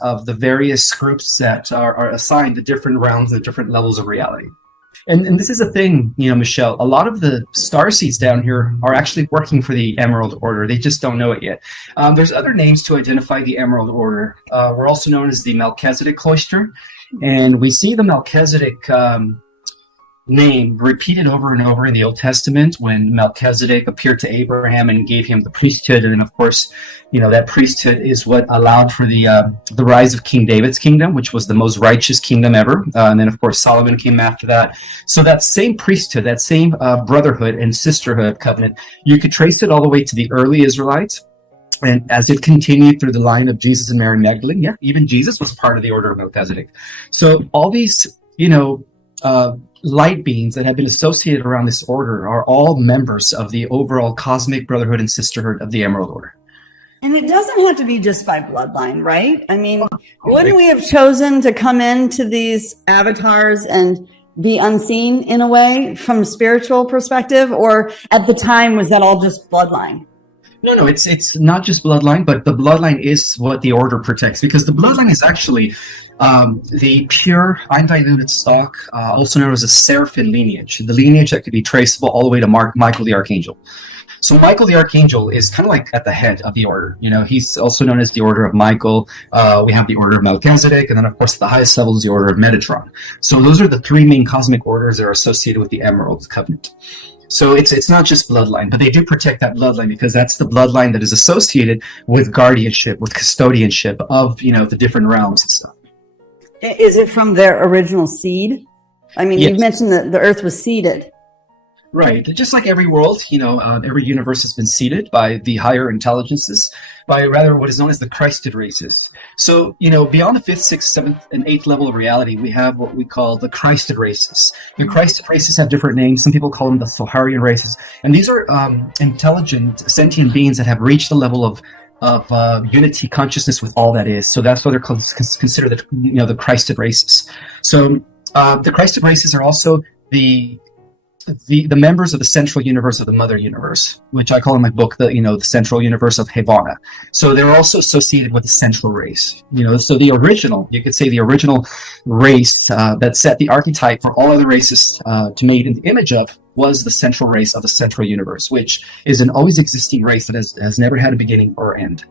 of the various groups that are assigned to different realms and different levels of reality. And this is a thing, Michelle, a lot of the starseeds down here are actually working for the Emerald Order. They just don't know it yet. There's other names to identify the Emerald Order. We're also known as the Melchizedek Cloister, and we see the Melchizedek name repeated over and over in the Old Testament when Melchizedek appeared to Abraham and gave him the priesthood. And of course, that priesthood is what allowed for the rise of King David's kingdom, which was the most righteous kingdom ever. And then, of course, Solomon came after that. So that same priesthood, that same brotherhood and sisterhood covenant, you could trace it all the way to the early Israelites. And as it continued through the line of Jesus and Mary Magdalene, even Jesus was part of the order of Melchizedek. So all these, light beings that have been associated around this order are all members of the overall cosmic brotherhood and sisterhood of the Emerald Order. And it doesn't have to be just by bloodline, right? I mean, wouldn't we have chosen to come into these avatars and be unseen in a way from a spiritual perspective? Or at the time, was that all just bloodline? No, it's not just bloodline, but the bloodline is what the order protects, because the bloodline is actually the pure, undiluted stock, also known as a seraphim lineage, the lineage that could be traceable all the way to Michael the Archangel. So Michael the Archangel is kind of like at the head of the order. He's also known as the Order of Michael. We have the Order of Melchizedek, and then, of course, the highest level is the Order of Metatron. So those are the three main cosmic orders that are associated with the Emerald Covenant. So it's not just bloodline, but they do protect that bloodline because that's the bloodline that is associated with guardianship, with custodianship of, the different realms and stuff. Is it from their original seed? I mean, Yes. You mentioned that the earth was seeded. Right. Just like every world, every universe has been seeded by the higher intelligences, by rather what is known as the Christed races. So, beyond the 5th, 6th, 7th, and 8th level of reality, we have what we call the Christed races. The Christed races have different names. Some people call them the Thoharian races. And these are intelligent, sentient beings that have reached the level of unity consciousness with all that is. So that's why they're considered the Christed races. So the Christed races are also the members of the central universe of the mother universe, which I call in my book the central universe of Havana. So they're also associated with the central race. So the original race that set the archetype for all other races to made in the image of was the central race of the central universe, which is an always existing race that has never had a beginning or end.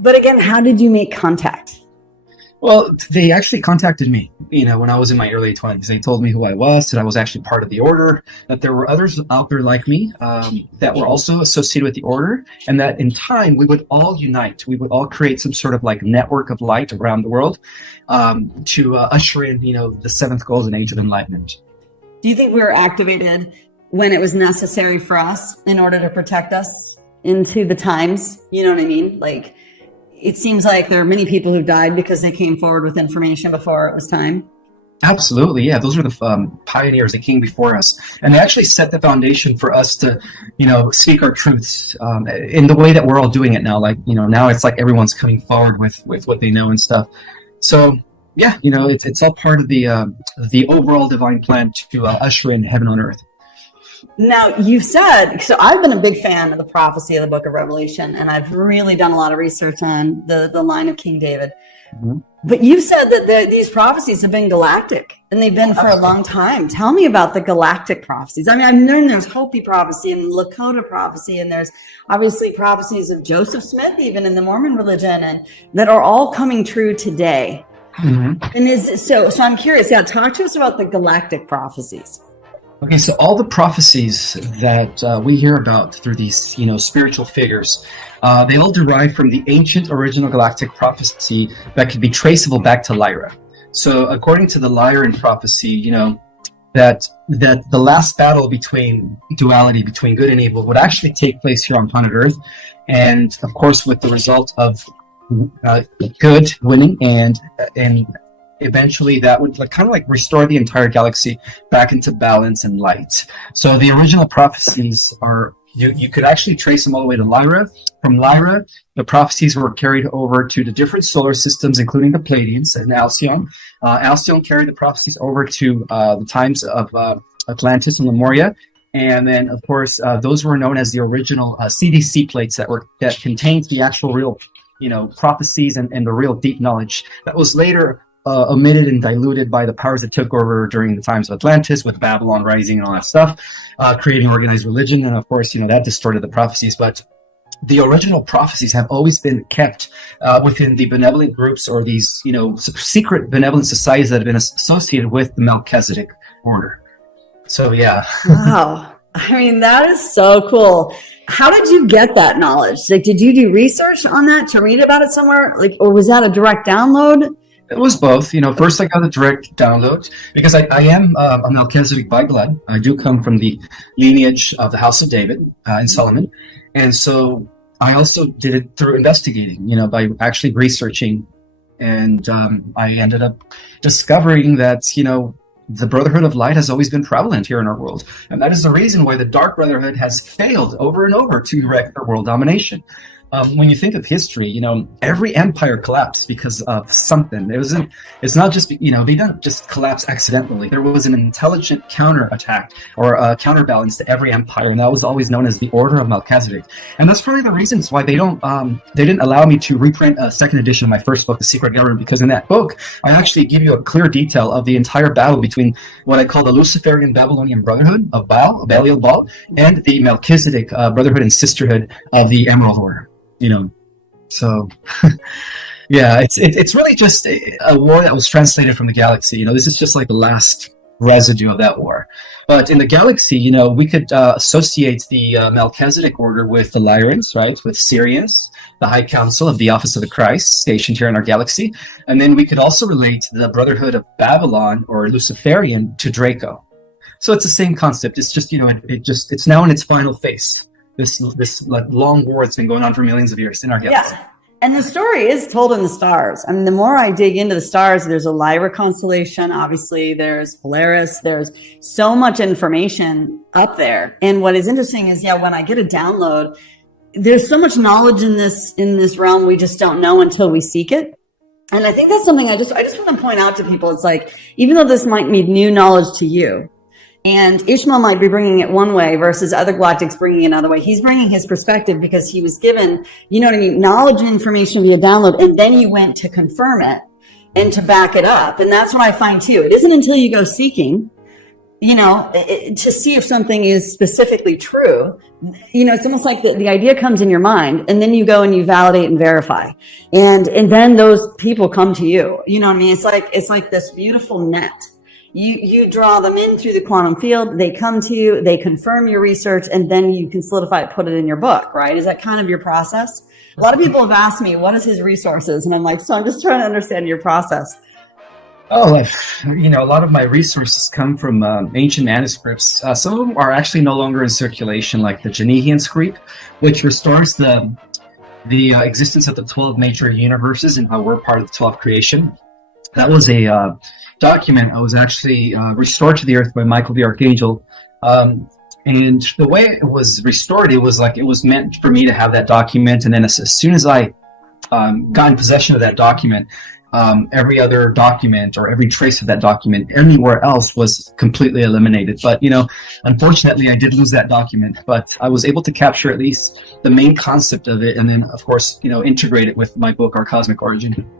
But again, how did you make contact? Well, they actually contacted me, when I was in my early 20s. They told me who I was, that I was actually part of the order, that there were others out there like me that were also associated with the order, and that in time we would all unite. We would all create some sort of network of light around the world to usher in, the 7th golden age of enlightenment. Do you think we were activated when it was necessary for us in order to protect us into the times? You know what I mean? It seems like there are many people who died because they came forward with information before it was time. Absolutely, yeah. Those are the pioneers that came before us, and they actually set the foundation for us to, speak our truths in the way that we're all doing it now. Now it's like everyone's coming forward with what they know and stuff. So yeah, it's all part of the overall divine plan to usher in heaven on earth. Now, you said, so I've been a big fan of the prophecy of the book of Revelation, and I've really done a lot of research on the line of King David. Mm-hmm. But you said that these prophecies have been galactic, and they've been for a long time. Tell me about the galactic prophecies. I mean, I've known there's Hopi prophecy and Lakota prophecy, and there's obviously prophecies of Joseph Smith, even in the Mormon religion, and that are all coming true today. Mm-hmm. And so I'm curious, talk to us about the galactic prophecies. Okay, so all the prophecies that we hear about through these, spiritual figures, they all derive from the ancient original galactic prophecy that could be traceable back to Lyra. So according to the Lyran prophecy, that the last battle between duality, between good and evil, would actually take place here on planet Earth. And of course, with the result of good winning and eventually that would restore the entire galaxy back into balance and light. So the original prophecies are, you could actually trace them all the way to Lyra. From Lyra, the prophecies were carried over to the different solar systems, including the Pleiadians and Alcyon. Alcyon carried the prophecies over to the times of Atlantis and Lemuria. And then, of course, those were known as the original CDC plates that contained the actual real prophecies and the real deep knowledge that was later omitted and diluted by the powers that took over during the times of Atlantis, with Babylon rising and all that stuff, creating organized religion. And of course, that distorted the prophecies. But the original prophecies have always been kept within the benevolent groups, or these, secret benevolent societies that have been associated with the Melchizedek order. So, yeah. Wow. I mean, that is so cool. How did you get that knowledge? Like, did you do research on that to read about it somewhere? Like, or was that a direct download? It was both. First I got a direct download because I am a Melchizedek by blood. I do come from the lineage of the House of David and Solomon. And so I also did it through investigating, by actually researching. And I ended up discovering that, the Brotherhood of Light has always been prevalent here in our world. And that is the reason why the Dark Brotherhood has failed over and over to erect their world domination. When you think of history, every empire collapsed because of something. It's not just, they didn't just collapse accidentally. There was an intelligent counterattack or a counterbalance to every empire, and that was always known as the Order of Melchizedek. And that's probably the reasons why they didn't allow me to reprint a second edition of my first book, The Secret Government, because in that book, I actually give you a clear detail of the entire battle between what I call the Luciferian Babylonian Brotherhood of Belial Baal, and the Melchizedek Brotherhood and Sisterhood of the Emerald Order. So yeah, it's really just a war that was translated from the galaxy. This is just like the last residue of that war. But in the galaxy, we could associate the Melchizedek order with the Lyrians, right? With Sirius, the High Council of the Office of the Christ, stationed here in our galaxy. And then we could also relate the Brotherhood of Babylon or Luciferian to Draco. So it's the same concept. It's just, it's now in its final phase. This like long war that's been going on for millions of years in our galaxy. Yeah. And the story is told in the stars. I mean, the more I dig into the stars, there's a Lyra constellation. Obviously, there's Polaris. There's so much information up there. And what is interesting is, when I get a download, there's so much knowledge in this realm we just don't know until we seek it. And I think that's something I just want to point out to people. It's like, even though this might be new knowledge to you, and Ishmael might be bringing it one way versus other galactics bringing it another way. He's bringing his perspective because he was given, knowledge and information via download, and then you went to confirm it and to back it up. And that's what I find too. It isn't until you go seeking, to see if something is specifically true. It's almost like the idea comes in your mind, and then you go and you validate and verify. And then those people come to you. You know what I mean? It's like this beautiful net. You draw them in through the quantum field, they come to you, they confirm your research, and then you can solidify it, put it in your book, right? Is that kind of your process? A lot of people have asked me, what is his resources? And I'm like, so I'm just trying to understand your process. Oh, a lot of my resources come from ancient manuscripts. Some of them are actually no longer in circulation, like the Genehian script, which restores the existence of the 12 major universes and how we're part of the 12 creation. That was a document. I was actually restored to the earth by Michael the Archangel. And the way it was restored, it was like it was meant for me to have that document. And then as soon as I got in possession of that document, every other document or every trace of that document anywhere else was completely eliminated. But, unfortunately, I did lose that document. But I was able to capture at least the main concept of it. And then, of course, integrate it with my book, Our Cosmic Origin.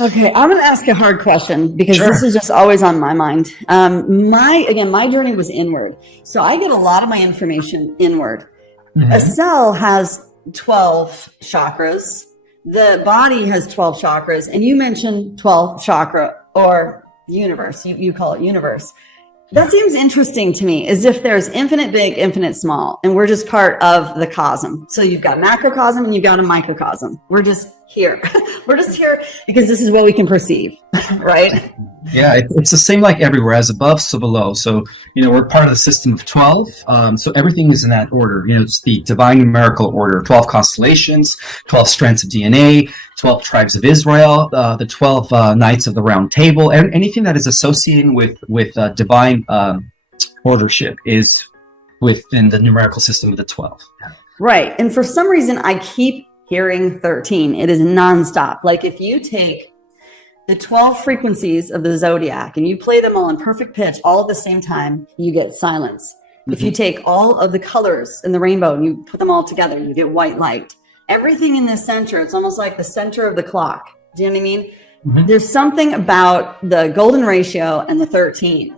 Okay, I'm going to ask a hard question because Sure. This is just always on my mind. My journey was inward. So I get a lot of my information inward. Mm-hmm. A cell has 12 chakras. The body has 12 chakras. And you mentioned 12 chakra or universe. You call it universe. That seems interesting to me, as if there's infinite big, infinite small, and we're just part of the cosm. So you've got macrocosm and you've got a microcosm. We're just here. We're just here because this is what we can perceive, right? Yeah, it's the same like everywhere, as above, so below. So, we're part of the system of 12. So everything is in that order. It's the divine numerical order, 12 constellations, 12 strands of DNA, 12 tribes of Israel, the 12 knights of the round table, and anything that is associating with divine ordership is within the numerical system of the 12. Right. And for some reason, I keep hearing 13. It is nonstop. Like if you take the 12 frequencies of the zodiac and you play them all in perfect pitch all at the same time, you get silence. Mm-hmm. If you take all of the colors in the rainbow and you put them all together, you get white light. everything in the center, it's almost like the center of the clock. Do you know what I mean? Mhm. There's something about the golden ratio and the 13.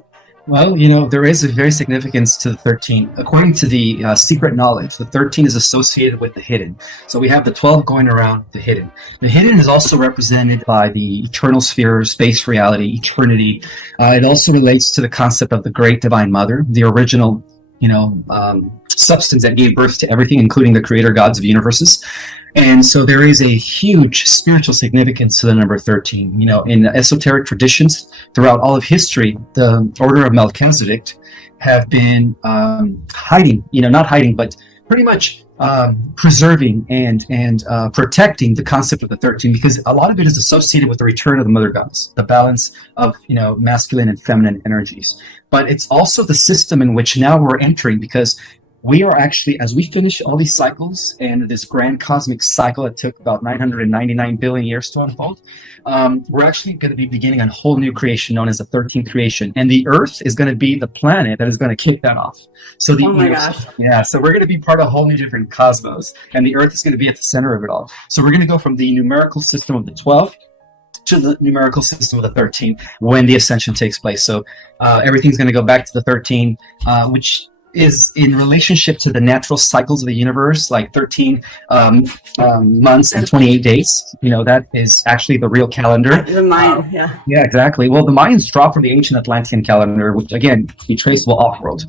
Well, there is a very significance to the 13. According to the secret knowledge, the 13 is associated with the hidden. So we have the 12 going around the hidden. The hidden is also represented by the eternal sphere, space reality, eternity. It also relates to the concept of the great divine mother, the original, substance that gave birth to everything, including the creator gods of universes. And so there is a huge spiritual significance to the number 13. In esoteric traditions throughout all of history, the Order of Melchizedek have been hiding, not hiding, but pretty much preserving and protecting the concept of the 13, because a lot of it is associated with the return of the mother goddess, the balance of, masculine and feminine energies. But it's also the system in which now we're entering, because we are actually, as we finish all these cycles and this grand cosmic cycle that took about 999 billion years to unfold, we're actually going to be beginning a whole new creation known as the 13th creation. And the Earth is going to be the planet that is going to kick that off. So Oh my gosh. Yeah, so we're going to be part of a whole new different cosmos. And the Earth is going to be at the center of it all. So we're going to go from the numerical system of the 12 to the numerical system of the 13 when the ascension takes place. So everything's going to go back to the 13, which is in relationship to the natural cycles of the universe, like 13 months and 28 days. That is actually the real calendar. The Mayan, yeah. Yeah, exactly. Well, the Mayans draw from the ancient Atlantean calendar, which again, be traceable off-world.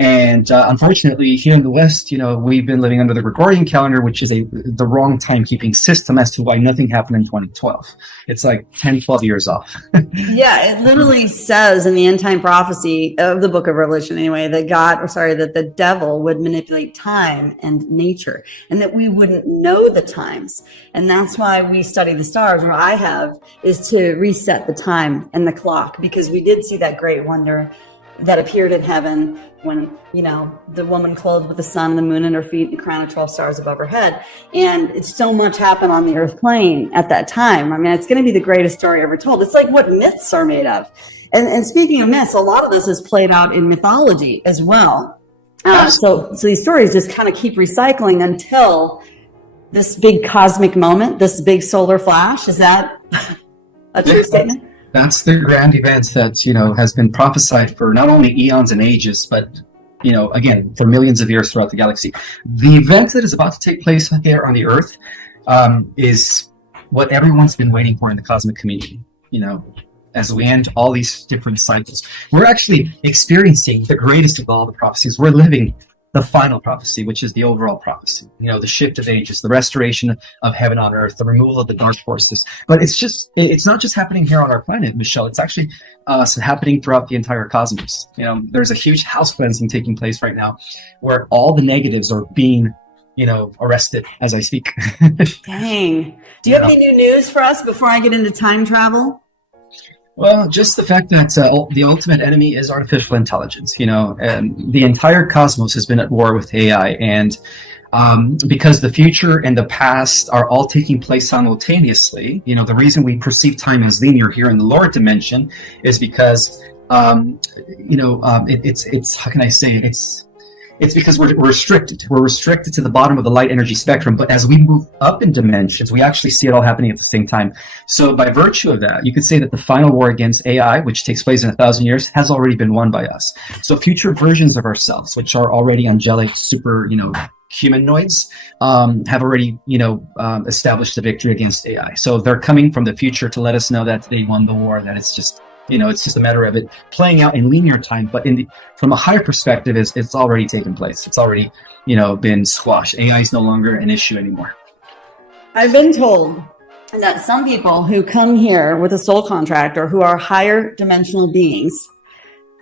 And unfortunately, here in the West, we've been living under the Gregorian calendar, which is the wrong timekeeping system as to why nothing happened in 2012. It's like 10, 12 years off. Yeah, it literally says in the end time prophecy of the book of Revelation anyway, that that the devil would manipulate time and nature, and that we wouldn't know the times. And that's why we study the stars, or I have, is to reset the time and the clock, because we did see that great wonder that appeared in heaven when, the woman clothed with the sun and the moon in her feet and a crown of 12 stars above her head. And so much happened on the earth plane at that time. I mean, it's going to be the greatest story ever told. It's like what myths are made of. And speaking of myths, a lot of this is played out in mythology as well. So these stories just kind of keep recycling until this big cosmic moment, this big solar flash. Is that a true statement? That's the grand event that, has been prophesied for not only eons and ages, but, again, for millions of years throughout the galaxy. The event that is about to take place here on the Earth is what everyone's been waiting for in the cosmic community, as we end all these different cycles. We're actually experiencing the greatest of all the prophecies. We're living the final prophecy, which is the overall prophecy, the shift of ages, the restoration of heaven on earth, the removal of the dark forces. But it's not just happening here on our planet, Michelle. It's actually happening throughout the entire cosmos. There's a huge house cleansing taking place right now where all the negatives are being, arrested as I speak. Dang. Do you have any new news for us before I get into time travel? Well, just the fact that the ultimate enemy is artificial intelligence. And the entire cosmos has been at war with AI, and because the future and the past are all taking place simultaneously. The reason we perceive time as linear here in the lower dimension is because it's how can I say it? It's because we're restricted. We're restricted to the bottom of the light energy spectrum. But as we move up in dimensions, we actually see it all happening at the same time. So by virtue of that, you could say that the final war against AI, which takes place in 1,000 years, has already been won by us. So future versions of ourselves, which are already angelic, super, humanoids, have already, established the victory against AI. So they're coming from the future to let us know that they won the war, that it's just a matter of it playing out in linear time, but from a higher perspective, it's already taken place. It's already, been squashed. AI is no longer an issue anymore. I've been told that some people who come here with a soul contract or who are higher dimensional beings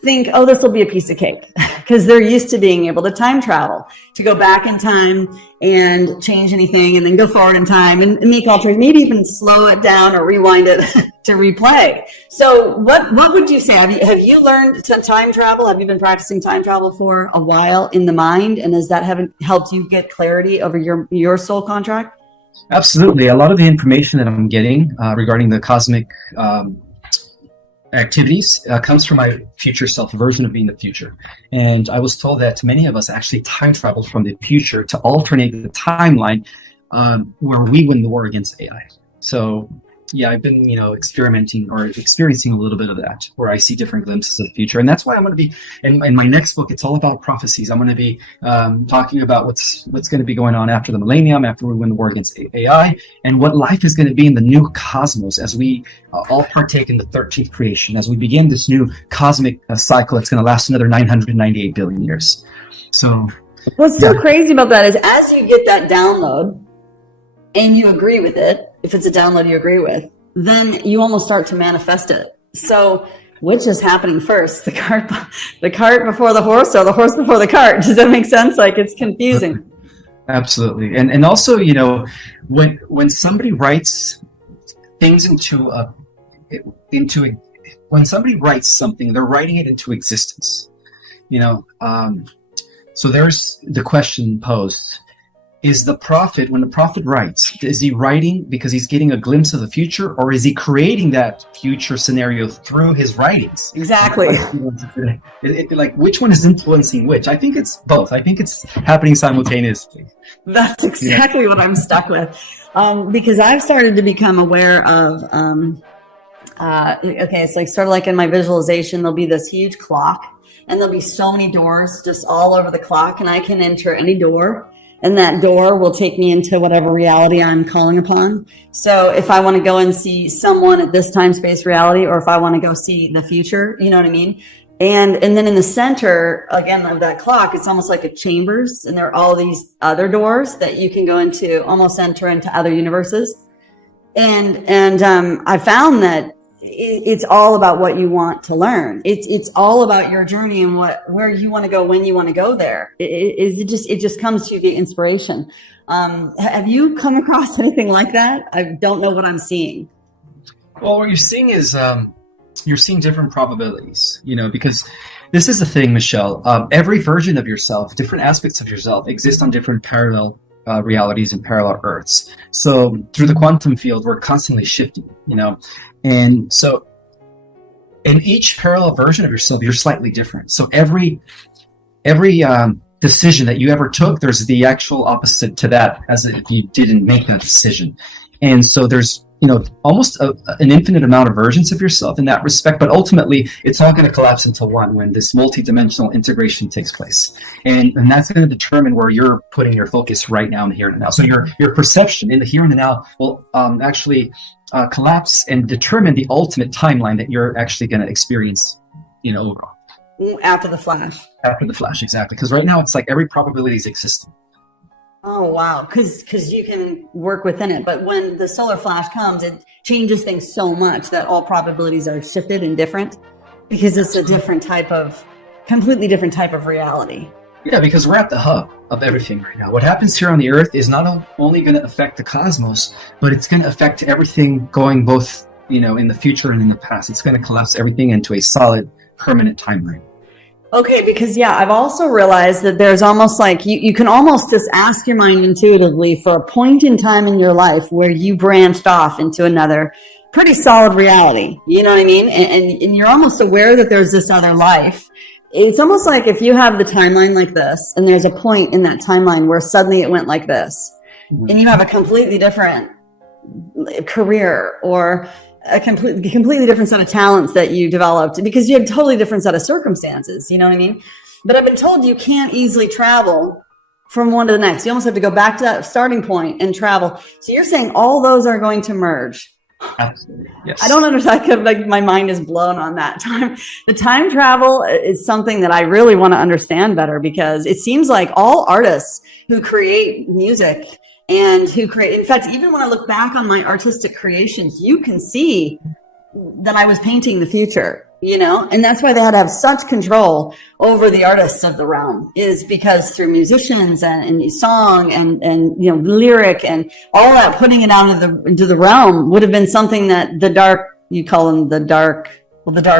think, oh, this will be a piece of cake, because they're used to being able to time travel, to go back in time and change anything and then go forward in time and make alterations, maybe even slow it down or rewind it to replay. So what would you say? Have you learned to time travel? Have you been practicing time travel for a while in the mind? And has that helped you get clarity over your soul contract? Absolutely. A lot of the information that I'm getting regarding the cosmic activities comes from my future self, version of being the future. And I was told that many of us actually time travel from the future to alternate the timeline where we win the war against AI. So yeah, I've been, experimenting or experiencing a little bit of that, where I see different glimpses of the future. And that's why I'm going to be, in my next book, it's all about prophecies. I'm going to be talking about what's going to be going on after the millennium, after we win the war against AI, and what life is going to be in the new cosmos as we all partake in the 13th creation, as we begin this new cosmic cycle that's going to last another 998 billion years. So what's so crazy about that is as you get that download and you agree with it, if it's a download you agree with, then you almost start to manifest it. So which is happening first? The cart before the horse, or the horse before the cart? Does that make sense? Like, it's confusing. Absolutely. And also, when somebody writes things when somebody writes something, they're writing it into existence. So there's the question posed. Is the prophet, when the prophet writes, is he writing because he's getting a glimpse of the future, or is he creating that future scenario through his writings? Exactly. Like, which one is influencing which? I think it's both. I think it's happening simultaneously. That's exactly what I'm stuck with. Because I've started to become aware of, it's like sort of like in my visualization, there'll be this huge clock, and there'll be so many doors just all over the clock, and I can enter any door. And that door will take me into whatever reality I'm calling upon. So if I want to go and see someone at this time, space, reality, or if I want to go see the future, you know what I mean? And then in the center, again, of that clock, it's almost like a chambers. And there are all these other doors that you can go into, almost enter into other universes. And I found that it's all about what you want to learn. It's all about your journey and where you want to go, when you want to go there. It just comes to you, the inspiration. Have you come across anything like that? I don't know what I'm seeing. Well, what you're seeing is you're seeing different probabilities, because this is the thing, Michelle. Every version of yourself, different aspects of yourself exist on different parallel realities and parallel Earths. So through the quantum field, we're constantly shifting, And so in each parallel version of yourself, you're slightly different. So every decision that you ever took, there's the actual opposite to that, as if you didn't make that decision. And so there's, almost an infinite amount of versions of yourself in that respect, but ultimately it's all going to collapse into one when this multi-dimensional integration takes place. And that's going to determine where you're putting your focus right now in the here and the now. So your perception in the here and the now will actually collapse and determine the ultimate timeline that you're actually going to experience, overall. After the flash. After the flash, exactly. Because right now it's like every probability is existing. Oh, wow. Because you can work within it. But when the solar flash comes, it changes things so much that all probabilities are shifted and different, because it's a completely different type of reality. Yeah, because we're at the hub of everything right now. What happens here on the Earth is not only going to affect the cosmos, but it's going to affect everything going both, in the future and in the past. It's going to collapse everything into a solid, permanent timeline. Okay, because I've also realized that there's almost like you can almost just ask your mind intuitively for a point in time in your life where you branched off into another pretty solid reality. You know what I mean? And you're almost aware that there's this other life. It's almost like if you have the timeline like this, and there's a point in that timeline where suddenly it went like this, and you have a completely different career or a completely different set of talents that you developed because you had a totally different set of circumstances. You know what I mean? But I've been told you can't easily travel from one to the next. You almost have to go back to that starting point and travel. So you're saying all those are going to merge. Absolutely. Yes. I don't understand. Like, my mind is blown on that time. The time travel is something that I really want to understand better, because it seems like all artists who create music and in fact, even when I look back on my artistic creations, you can see that I was painting the future, and that's why they had to have such control over the artists of the realm, is because through musicians and song and lyric and all that, putting it out into the realm would have been something that the dark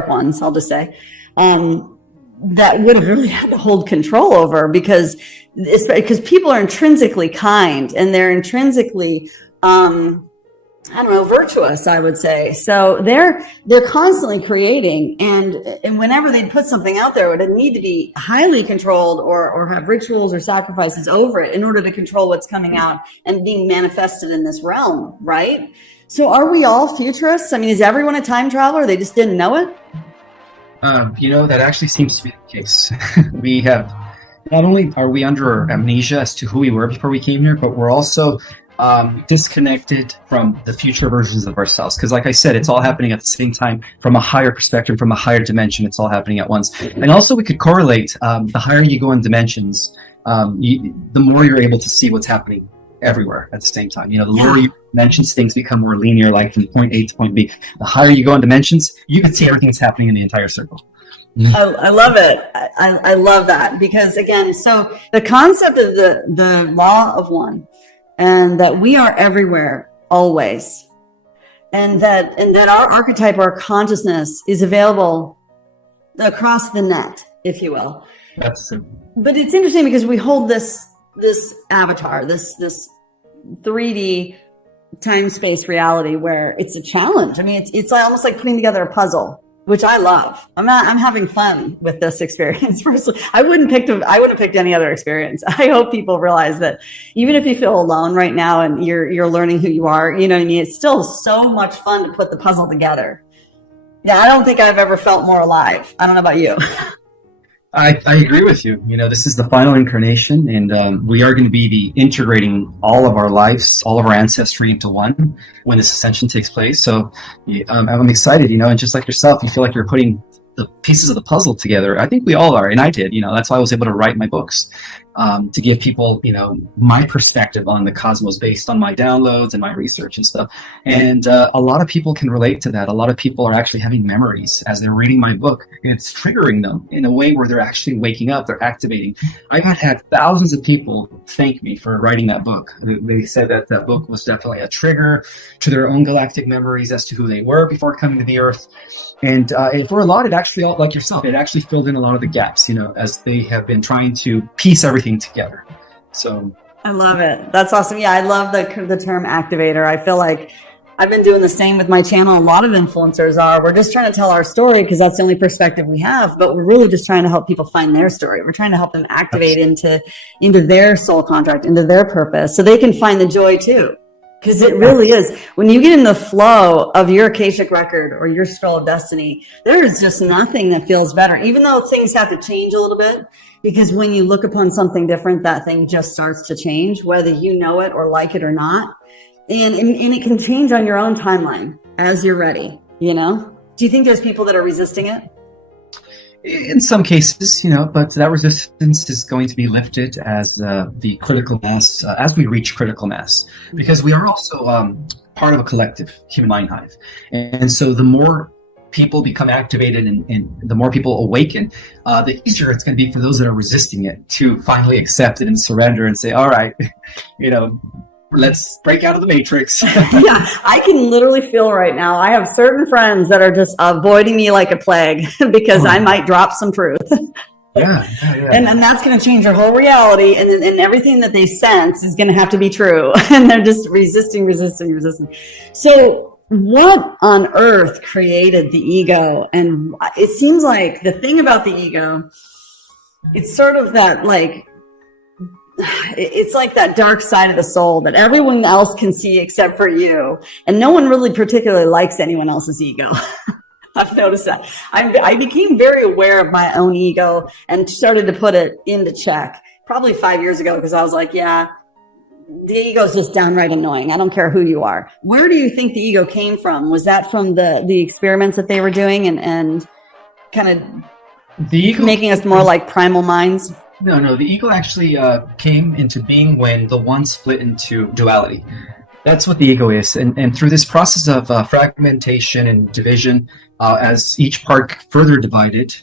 ones, I'll just say, that would have really had to hold control over, because people are intrinsically kind, and they're intrinsically I don't know, virtuous, I would say. So they're constantly creating, and whenever they put something out there, it would need to be highly controlled or have rituals or sacrifices over it in order to control what's coming out and being manifested in this realm, right? So are we all futurists? I mean, is everyone a time traveler? They just didn't know it? That actually seems to be the case. We have, not only are we under amnesia as to who we were before we came here, but we're also disconnected from the future versions of ourselves. Because like I said, it's all happening at the same time from a higher perspective, from a higher dimension. It's all happening at once. And also we could correlate the higher you go in dimensions, the more you're able to see what's happening everywhere at the same time. The lower you dimensions, things become more linear, like from point A to point B. The higher you go in dimensions, you can see everything that's happening in the entire circle. I love it. I love that, because again, so the concept of the law of one, and that we are everywhere always, and that our archetype, our consciousness, is available across the net, if you will. But it's interesting because we hold this avatar, this 3D time space reality where it's a challenge. I mean, it's almost like putting together a puzzle, which I love. I'm having fun with this experience. Personally, I wouldn't have picked any other experience. I hope people realize that even if you feel alone right now and you're learning who you are, you know what I mean? It's still so much fun to put the puzzle together. Yeah, I don't think I've ever felt more alive. I don't know about you. I agree with you. This is the final incarnation, and we are going to be integrating all of our lives, all of our ancestry into one when this ascension takes place. So I'm excited, and just like yourself, you feel like you're putting the pieces of the puzzle together. I think we all are, and I did. That's why I was able to write my books, to give people, my perspective on the cosmos based on my downloads and my research and stuff. And a lot of people can relate to that. A lot of people are actually having memories as they're reading my book. It's triggering them in a way where they're actually waking up, they're activating. I've had thousands of people thank me for writing that book. They said that book was definitely a trigger to their own galactic memories as to who they were before coming to the Earth. And for a lot, it actually, like yourself, it actually filled in a lot of the gaps, as they have been trying to piece everything together. So I love it. That's awesome. Yeah, I love the term activator. I feel like I've been doing the same with my channel. A lot of influencers are. We're just trying to tell our story because that's the only perspective we have, but we're really just trying to help people find their story. We're trying to help them activate into their soul contract, into their purpose, so they can find the joy too. Because it really is. When you get in the flow of your Akashic record or your scroll of destiny, there is just nothing that feels better, even though things have to change a little bit. Because when you look upon something different, that thing just starts to change, whether you know it or like it or not. And it can change on your own timeline as you're ready, Do you think there's people that are resisting it? In some cases, but that resistance is going to be lifted as the critical mass, as we reach critical mass, because we are also part of a collective human mind hive. And so the more people become activated and the more people awaken, the easier it's going to be for those that are resisting it to finally accept it and surrender and say, all right, let's break out of the matrix. Yeah, I can literally feel right now. I have certain friends that are just avoiding me like a plague because I might drop some truth. Yeah. And that's going to change their whole reality. And everything that they sense is going to have to be true. And they're just resisting. So what on earth created the ego? And it seems like the thing about the ego, it's sort of that it's like that dark side of the soul that everyone else can see except for you. And no one really particularly likes anyone else's ego. I've noticed that. I became very aware of my own ego and started to put it into check probably 5 years ago, because I was like, yeah, the ego is just downright annoying. I don't care who you are. Where do you think the ego came from? Was that from the experiments that they were doing and kind of the ego making us more like primal minds? No, the ego actually came into being when the one split into duality. That's what the ego is. And through this process of fragmentation and division, as each part further divided,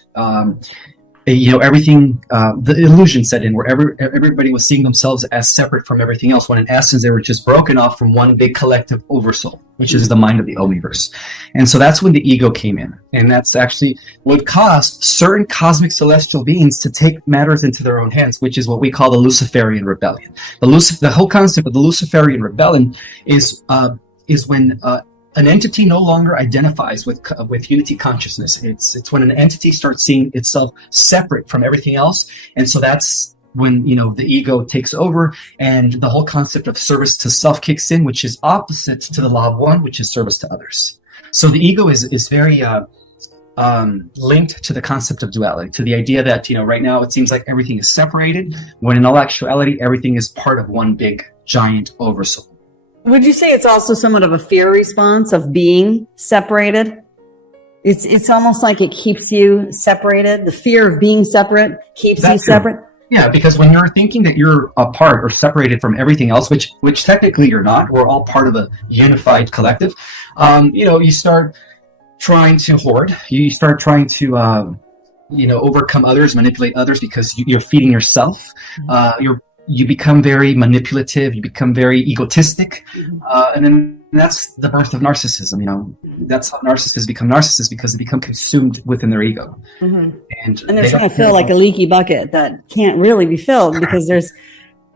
everything, the illusion set in where everybody was seeing themselves as separate from everything else, when in essence they were just broken off from one big collective oversoul, which is the mind of the Omniverse. And so that's when the ego came in. And that's actually what caused certain cosmic celestial beings to take matters into their own hands, which is what we call the Luciferian rebellion. The whole concept of the Luciferian rebellion is is when an entity no longer identifies with unity consciousness. It's when an entity starts seeing itself separate from everything else, and so that's when the ego takes over, and the whole concept of service to self kicks in, which is opposite to the law of one, which is service to others. So the ego is very linked to the concept of duality, to the idea that right now it seems like everything is separated, when in all actuality everything is part of one big giant oversoul. Would you say it's also somewhat of a fear response of being separated? It's almost like it keeps you separated. The fear of being separate keeps you separate. Yeah, because when you're thinking that you're apart or separated from everything else, which technically you're not, we're all part of a unified collective. You start trying to hoard. You start trying to overcome others, manipulate others, because you're feeding yourself. You become very manipulative, you become very egotistic, and then that's the birth of narcissism. That's how narcissists become narcissists, because they become consumed within their ego. And they're trying to fill like a leaky bucket that can't really be filled, because there's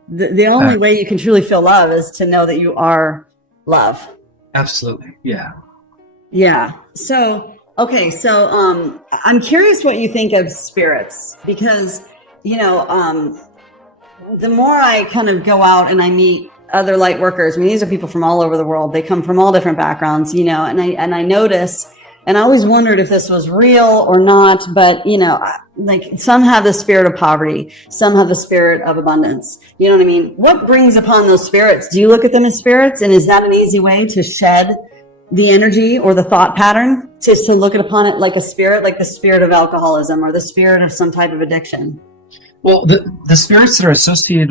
the only way you can truly feel love is to know that you are love. Absolutely. Yeah. Yeah. So, okay. So, I'm curious what you think of spirits, because, the more I kind of go out and I meet other light workers, I mean, these are people from all over the world. They come from all different backgrounds, and I notice, and I always wondered if this was real or not, but, like some have the spirit of poverty, some have the spirit of abundance. You know what I mean? What brings upon those spirits? Do you look at them as spirits? And is that an easy way to shed the energy or the thought pattern, to look upon it like a spirit, like the spirit of alcoholism or the spirit of some type of addiction? Well, the spirits that are associated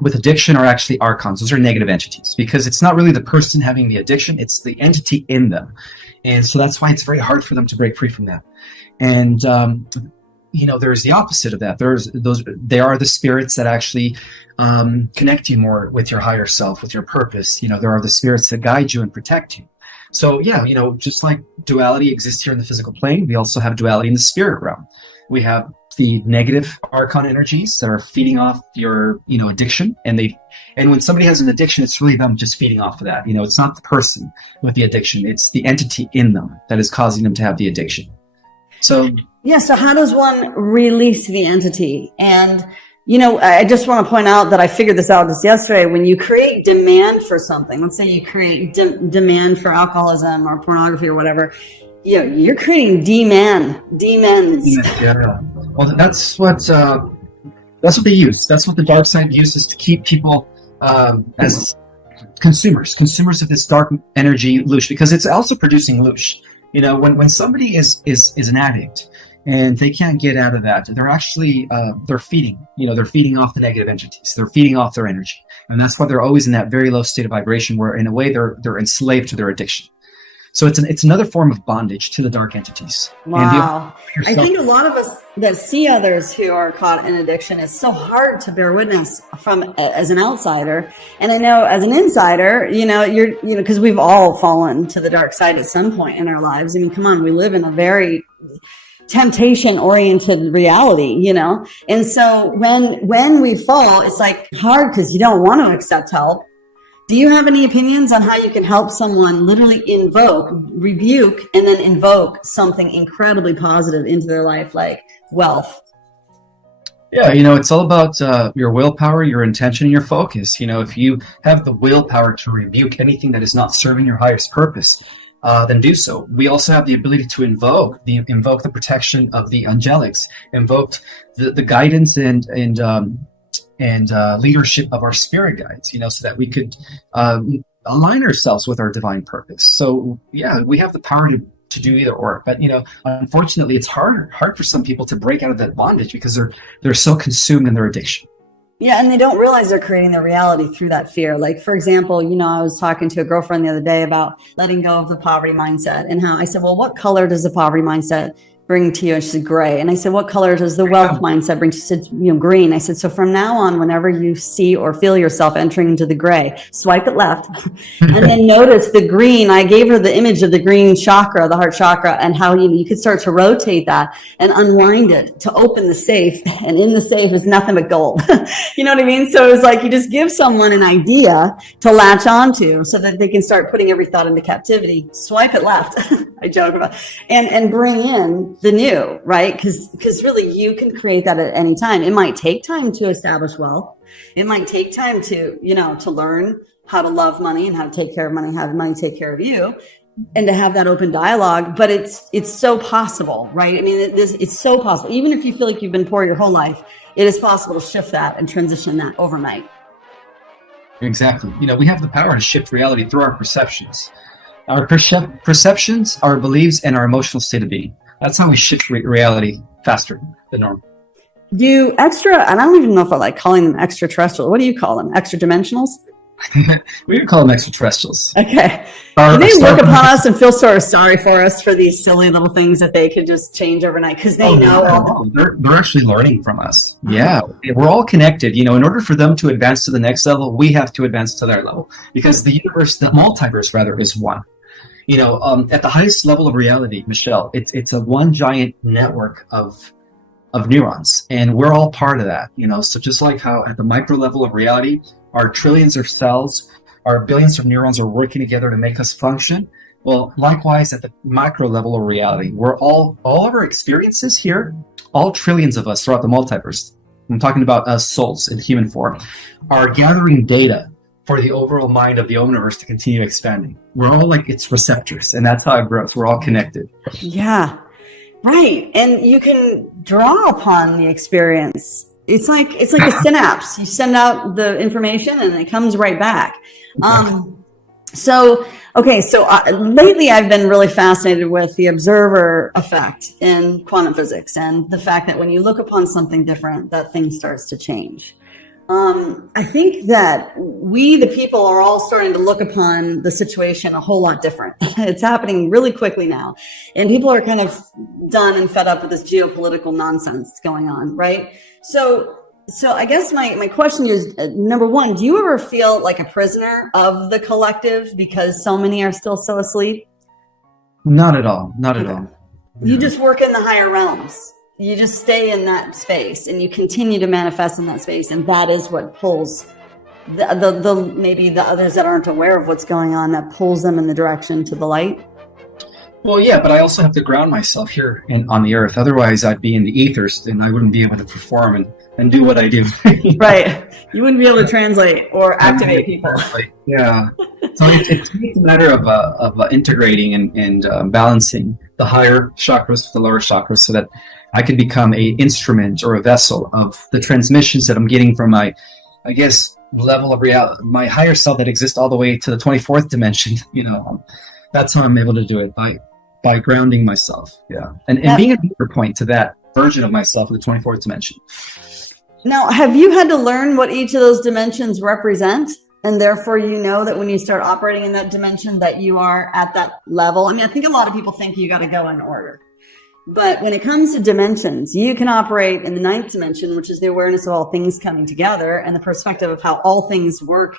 with addiction are actually archons. Those are negative entities, because it's not really the person having the addiction, it's the entity in them. And so that's why it's very hard for them to break free from that. And, there's the opposite of that. They are the spirits that actually connect you more with your higher self, with your purpose. There are the spirits that guide you and protect you. So yeah, just like duality exists here in the physical plane, we also have duality in the spirit realm. We have the negative archon energies that are feeding off your, addiction. And when somebody has an addiction, it's really them just feeding off of that. It's not the person with the addiction. It's the entity in them that is causing them to have the addiction. So, yeah. So how does one release the entity? And, I just want to point out that I figured this out just yesterday. When you create demand for something, let's say you create demand for alcoholism or pornography or whatever, you're creating demons. Yeah. Well, that's what they use. That's what the dark side uses to keep people as consumers of this dark energy, loosh, because it's also producing loosh. When somebody is an addict and they can't get out of that, they're actually they're feeding off the negative entities. They're feeding off their energy, and that's why they're always in that very low state of vibration, where in a way they're enslaved to their addiction. So it's another form of bondage to the dark entities. Wow. I think a lot of us that see others who are caught in addiction, it's so hard to bear witness from as an outsider. And I know as an insider, because we've all fallen to the dark side at some point in our lives. I mean, come on, we live in a very temptation-oriented reality, And so when we fall, it's like hard because you don't want to accept help. Do you have any opinions on how you can help someone literally rebuke, and then invoke something incredibly positive into their life, like wealth? Yeah, it's all about your willpower, your intention, and your focus. If you have the willpower to rebuke anything that is not serving your highest purpose, then do so. We also have the ability to invoke the protection of the angelics, invoke the guidance and leadership of our spirit guides, so that we could align ourselves with our divine purpose. So yeah, we have the power to do either or. But unfortunately, it's hard for some people to break out of that bondage because they're so consumed in their addiction. Yeah, and they don't realize they're creating their reality through that fear. Like, for example, I was talking to a girlfriend the other day about letting go of the poverty mindset, and how I said, well, what color does the poverty mindset bring to you? And she said, gray. And I said, what color does the wealth mindset bring? She said, green. I said, so from now on, whenever you see or feel yourself entering into the gray, swipe it left and then notice the green. I gave her the image of the green chakra, the heart chakra, and how you could start to rotate that and unwind it to open the safe. And in the safe is nothing but gold. You know what I mean? So it was like you just give someone an idea to latch onto so that they can start putting every thought into captivity. Swipe it left. I joke about and bring in the new, right? Because really you can create that at any time. It might take time to establish wealth. It might take time to, to learn how to love money and how to take care of money, have money take care of you, and to have that open dialogue. But it's so possible, right? I mean, it's so possible. Even if you feel like you've been poor your whole life, it is possible to shift that and transition that overnight. Exactly. We have the power to shift reality through our perceptions. Our perceptions, our beliefs, and our emotional state of being. That's how we shift reality faster than normal. And I don't even know if I like calling them extraterrestrial. What do you call them? Extra dimensionals? We would call them extraterrestrials. Okay. Do they look upon us and feel sort of sorry for us for these silly little things that they could just change overnight because they know? They're actually learning from us. Yeah. We're all connected. In order for them to advance to the next level, we have to advance to their level because the multiverse rather, is one. At the highest level of reality, Michelle, it's a one giant network of neurons, and we're all part of that. So just like how at the micro level of reality, our trillions of cells, our billions of neurons are working together to make us function. Well, likewise, at the micro level of reality, we're all of our experiences here, all trillions of us throughout the multiverse, I'm talking about us souls in human form, are gathering data for the overall mind of the universe to continue expanding. We're all like its receptors, and that's how it grows. We're all connected. Yeah, right. And you can draw upon the experience. It's like a synapse. You send out the information, and it comes right back. So lately I've been really fascinated with the observer effect in quantum physics, and the fact that when you look upon something different, that thing starts to change. I think that we, the people, are all starting to look upon the situation a whole lot different. It's happening really quickly now. And people are kind of done and fed up with this geopolitical nonsense going on, right? So I guess my question is, number one, do you ever feel like a prisoner of the collective because so many are still so asleep? Not at all. Not at all. You just work in the higher realms. You just stay in that space and you continue to manifest in that space. And that is what pulls the maybe the others that aren't aware of what's going on, that pulls them in the direction to the light. Well, yeah, but I also have to ground myself here on the earth. Otherwise, I'd be in the ethers and I wouldn't be able to perform and do what I do. Right. You wouldn't be able to translate or activate people. Yeah. So it's a matter of integrating and balancing the higher chakras with the lower chakras so that I can become an instrument or a vessel of the transmissions that I'm getting from my, I guess, level of reality, my higher self that exists all the way to the 24th dimension. That's how I'm able to do it, by grounding myself. Yeah. And being a deeper point to that version of myself in the 24th dimension. Now, have you had to learn what each of those dimensions represent? And therefore, that when you start operating in that dimension, that you are at that level. I mean, I think a lot of people think you got to go in order. But when it comes to dimensions, you can operate in the 9th dimension, which is the awareness of all things coming together and the perspective of how all things work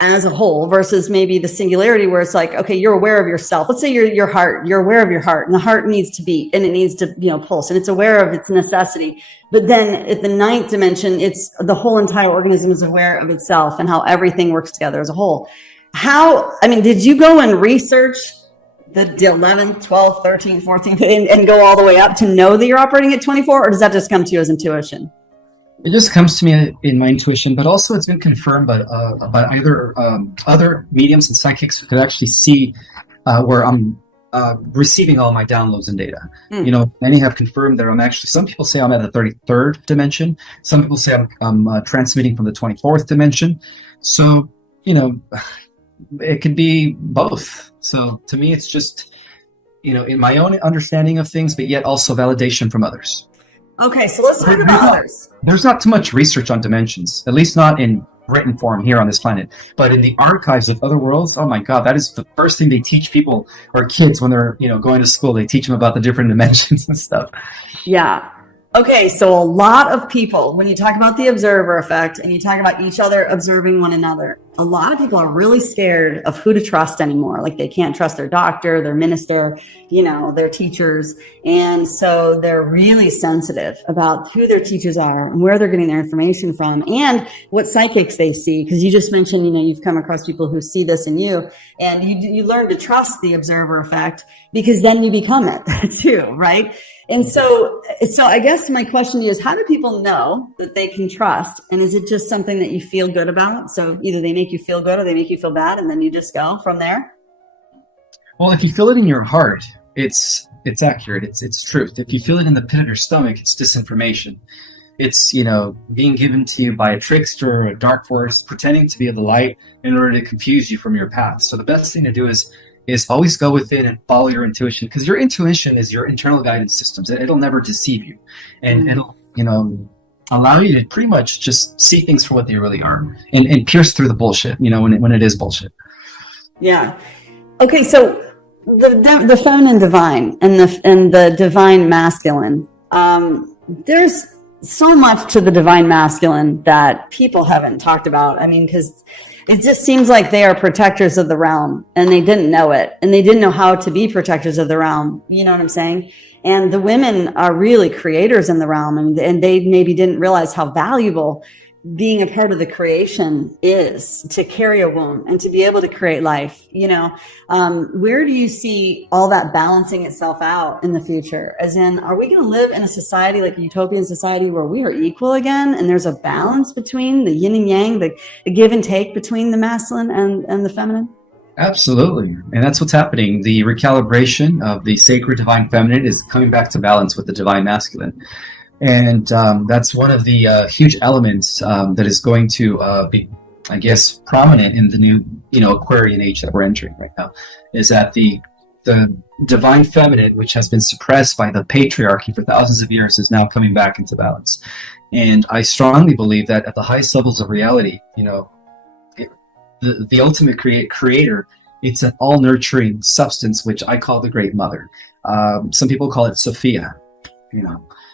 as a whole, versus maybe the singularity where it's like, okay, you're aware of yourself. Let's say your heart, you're aware of your heart, and the heart needs to beat and it needs to, pulse, and it's aware of its necessity. But then at the 9th dimension, it's the whole entire organism is aware of itself and how everything works together as a whole. Did you go and research the 11th, 12th, 13th, 14th, and go all the way up to know that you're operating at 24, or does that just come to you as intuition? It just comes to me in my intuition, but also it's been confirmed by either other mediums and psychics who could actually see where I'm receiving all my downloads and data. Many have confirmed that I'm actually, some people say I'm at the 33rd dimension. Some people say I'm transmitting from the 24th dimension. So, it could be both. So to me, it's just, in my own understanding of things, but yet also validation from others. Okay, so let's talk about others. There's not too much research on dimensions, at least not in written form here on this planet. But in the archives of other worlds, oh my God, that is the first thing they teach people or kids when they're, going to school. They teach them about the different dimensions and stuff. Yeah. Okay, so a lot of people, when you talk about the observer effect and you talk about each other observing one another, a lot of people are really scared of who to trust anymore. Like they can't trust their doctor, their minister, their teachers. And so they're really sensitive about who their teachers are and where they're getting their information from and what psychics they see. Because you just mentioned, you've come across people who see this in you, and you learn to trust the observer effect because then you become it too, right? And so I guess my question to you is, how do people know that they can trust? And is it just something that you feel good about? So either they make you feel good or they make you feel bad, and then you just go from there? Well, if you feel it in your heart, it's accurate. It's truth. If you feel it in the pit of your stomach, it's disinformation. It's, being given to you by a trickster or a dark force, pretending to be of the light in order to confuse you from your path. So the best thing to do is always go within and follow your intuition, because your intuition is your internal guidance systems. It'll never deceive you, and it'll allow you to pretty much just see things for what they really are, and pierce through the bullshit when it is bullshit. Yeah. Okay, so the feminine divine and the divine masculine, there's so much to the divine masculine that people haven't talked about. I mean, because it just seems like they are protectors of the realm, and they didn't know it, and they didn't know how to be protectors of the realm. You know what I'm saying? And the women are really creators in the realm, and they maybe didn't realize how valuable being a part of the creation is, to carry a womb and to be able to create life. Where do you see all that balancing itself out in the future? As in, are we going to live in a society, like a utopian society, where we are equal again, and there's a balance between the yin and yang, the give and take between the masculine and the feminine? Absolutely. And that's what's happening. The recalibration of the sacred divine feminine is coming back to balance with the divine masculine. And that's one of the huge elements that is going to be, I guess, prominent in the new, Aquarian age that we're entering right now, is that the divine feminine, which has been suppressed by the patriarchy for thousands of years, is now coming back into balance. And I strongly believe that at the highest levels of reality, the ultimate creator, it's an all-nurturing substance, which I call the Great Mother. Some people call it Sophia,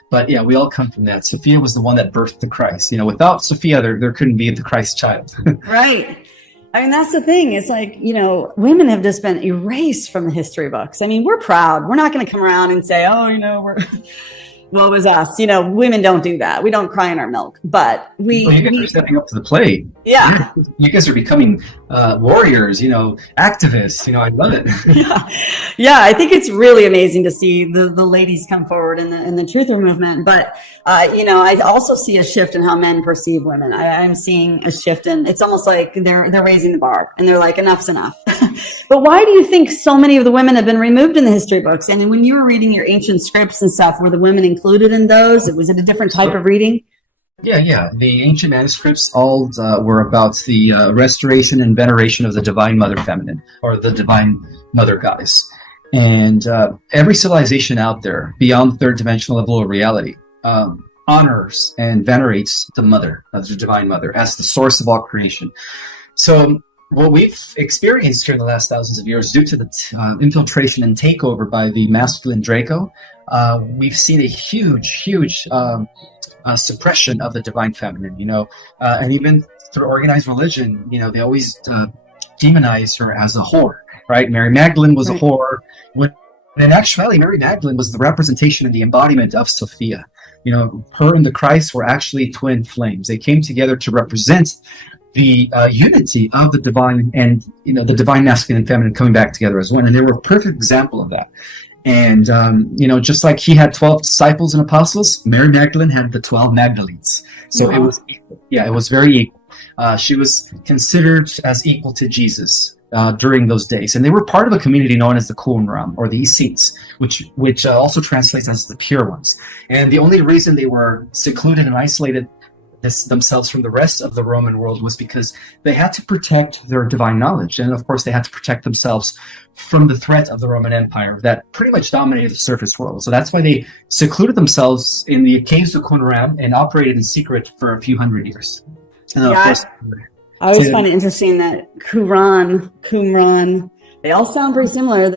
But yeah, we all come from that. Sophia was the one that birthed the Christ. Without Sophia, there couldn't be the Christ child. Right. I mean, that's the thing. It's like, women have just been erased from the history books. I mean, we're proud. We're not going to come around and say, we're what was us? Women don't do that. We don't cry in our milk, but you guys are stepping up to the plate. Yeah. You guys are becoming warriors, activists. I love it. Yeah. I think it's really amazing to see the ladies come forward in the truther movement. But, I also see a shift in how men perceive women. I'm seeing a shift in, it's almost like they're raising the bar, and they're like, enough's enough. But why do you think so many of the women have been removed in the history books? And when you were reading your ancient scripts and stuff, were the women included in those? Was it a different type of reading? Yeah. The ancient manuscripts all were about the restoration and veneration of the divine mother feminine, or the divine mother goddess. And every civilization out there beyond the third dimensional level of reality honors and venerates the mother, the divine mother, as the source of all creation. So what we've experienced here in the last thousands of years, due to the infiltration and takeover by the masculine Draco, we've seen a huge suppression of the divine feminine, and even through organized religion, they always demonize her as a whore, right? Mary Magdalene was a whore, when in actuality, Mary Magdalene was the representation and the embodiment of Sophia. Her and the Christ were actually twin flames. They came together to represent the unity of the divine and, the divine masculine and feminine coming back together as one. And they were a perfect example of that. And, just like he had 12 disciples and apostles, Mary Magdalene had the 12 Magdalenes. So It was equal. Yeah, it was very equal. She was considered as equal to Jesus during those days. And they were part of a community known as the Qumran, or the Essenes, which also translates as the pure ones. And the only reason they were secluded and isolated themselves from the rest of the Roman world was because they had to protect their divine knowledge. And of course, they had to protect themselves from the threat of the Roman Empire that pretty much dominated the surface world. So that's why they secluded themselves in the caves of Qumran and operated in secret for a few hundred years. And then, of Yeah, course, I always find it interesting that Qumran, they all sound pretty similar.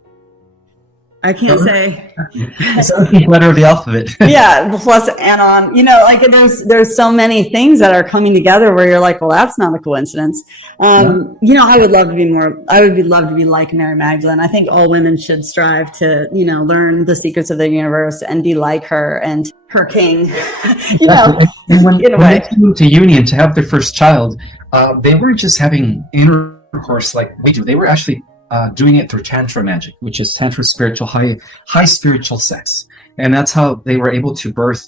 I can't say. It's the letter of the alphabet. Yeah, plus Anon. Like there's so many things that are coming together where you're like, well, that's not a coincidence. I would love to be more. I would love to be like Mary Magdalene. I think all women should strive to, learn the secrets of the universe and be like her and her king. In a When way. they came to union to have their first child, they weren't just having intercourse like we do. They were actually doing it through tantra magic, which is tantra spiritual, high spiritual sex, and that's how they were able to birth,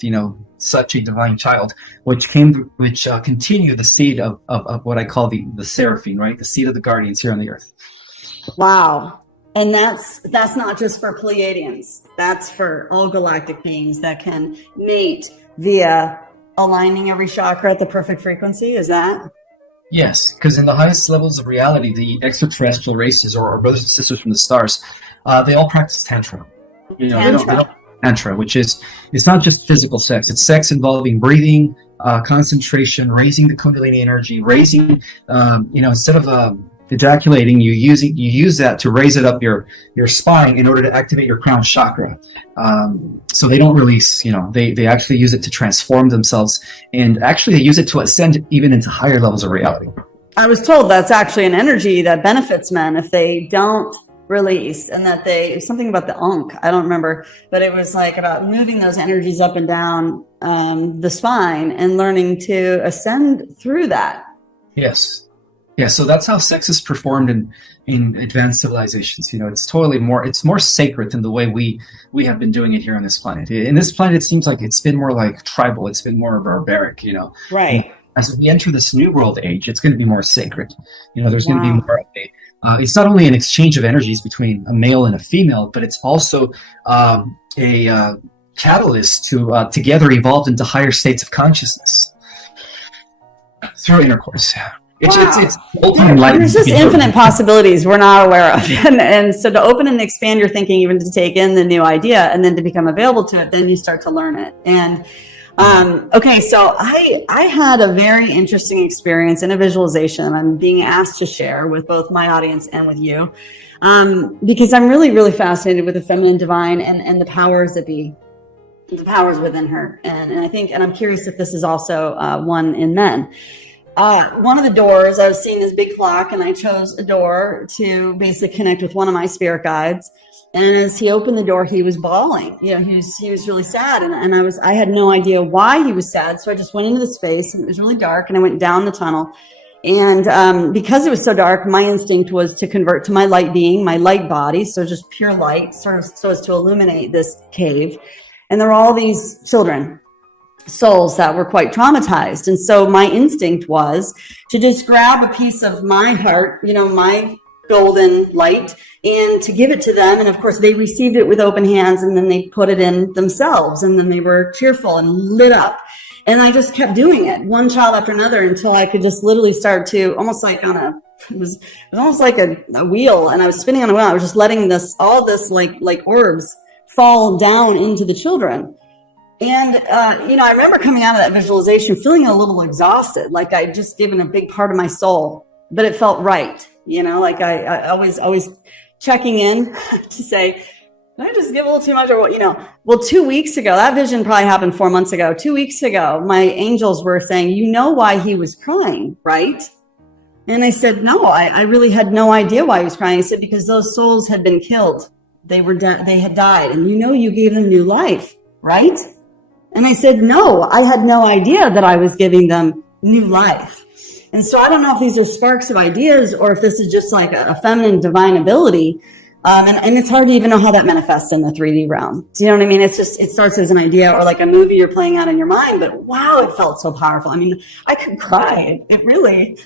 such a divine child, which continued the seed of what I call the seraphim, right? The seed of the guardians here on the earth. Wow. And that's not just for Pleiadians. That's for all galactic beings that can mate via aligning every chakra at the perfect frequency. Is that? Yes, because in the highest levels of reality, the extraterrestrial races or brothers and sisters from the stars, they all practice tantra. Tantra, which is, it's not just physical sex. It's sex involving breathing, concentration, raising the Kundalini energy, raising, instead of ejaculating, you use that to raise it up your spine in order to activate your crown chakra. So they don't release, they actually use it to transform themselves, and actually they use it to ascend even into higher levels of reality. I was told that's actually an energy that benefits men if they don't release, and that something about the Ankh, I don't remember, but it was like about moving those energies up and down the spine and learning to ascend through that. Yes. Yeah, so that's how sex is performed in advanced civilizations. It's more sacred than the way we have been doing it here on this planet. In this planet, it seems like it's been more like tribal. It's been more barbaric, Right. And as we enter this new world age, it's going to be more sacred. There's going to be more of a, it's not only an exchange of energies between a male and a female, but it's also a catalyst to together evolve into higher states of consciousness through intercourse. It's there's just infinite possibilities we're not aware of, and so to open and expand your thinking, even to take in the new idea and then to become available to it, then you start to learn it. And okay, so I had a very interesting experience in a visualization I'm being asked to share with both my audience and with you, because I'm really, really fascinated with the feminine divine and the powers that be, the powers within her, and I think, and I'm curious if this is also one in men. One of the doors, I was seeing this big clock, and I chose a door to basically connect with one of my spirit guides. And as he opened the door, he was bawling. He was really sad, and I had no idea why he was sad. So I just went into the space, and it was really dark, and I went down the tunnel. And because it was so dark, my instinct was to convert to my light being, my light body, so just pure light, so as to illuminate this cave. And there were all these children, souls that were quite traumatized. And so my instinct was to just grab a piece of my heart, my golden light, and to give it to them. And of course they received it with open hands, and then they put it in themselves, and then they were cheerful and lit up. And I just kept doing it, one child after another, until I could just literally start to, almost like it was almost like a wheel, and I was spinning on a wheel. I was just letting all this like orbs fall down into the children. And, I remember coming out of that visualization feeling a little exhausted, like I'd just given a big part of my soul, but it felt right. Like I always checking in to say, did I just give a little too much or what, Well, 2 weeks ago, that vision probably happened 4 months ago. 2 weeks ago, my angels were saying, why he was crying, right? And I said, no, I really had no idea why he was crying. I said, because those souls had been killed. They had died, and you gave them new life, right? And I said, no, I had no idea that I was giving them new life. And so I don't know if these are sparks of ideas or if this is just like a feminine divine ability. And it's hard to even know how that manifests in the 3D realm. Do you know what I mean? It starts as an idea or like a movie you're playing out in your mind, but wow, it felt so powerful. I mean, I could cry. It really,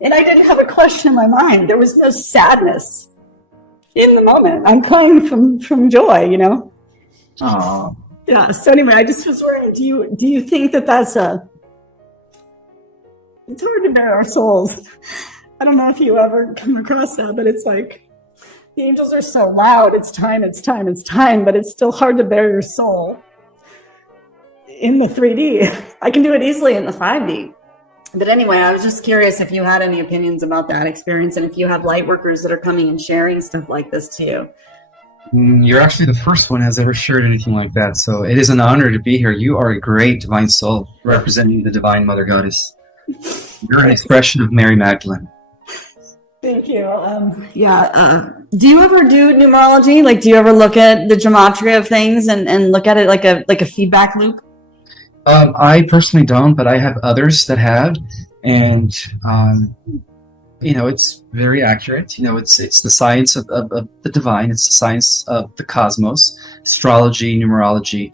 and I didn't have a question in my mind. There was no sadness in the moment. I'm crying from joy, Oh. Yeah. So anyway, I just was wondering, do you think that that's it's hard to bear our souls. I don't know if you ever come across that, but it's like the angels are so loud. It's time, but it's still hard to bear your soul in the 3D. I can do it easily in the 5D. But anyway, I was just curious if you had any opinions about that experience and if you have light workers that are coming and sharing stuff like this to you. You're actually the first one has ever shared anything like that, so it is an honor to be here. You are a great divine soul representing the divine Mother Goddess. You're an expression of Mary Magdalene. Thank you. Do you ever do numerology? Like, do you ever look at the gematria of things and look at it like a feedback loop? I personally don't, but I have others that have, and it's very accurate. It's the science of the divine. It's the science of the cosmos, astrology, numerology.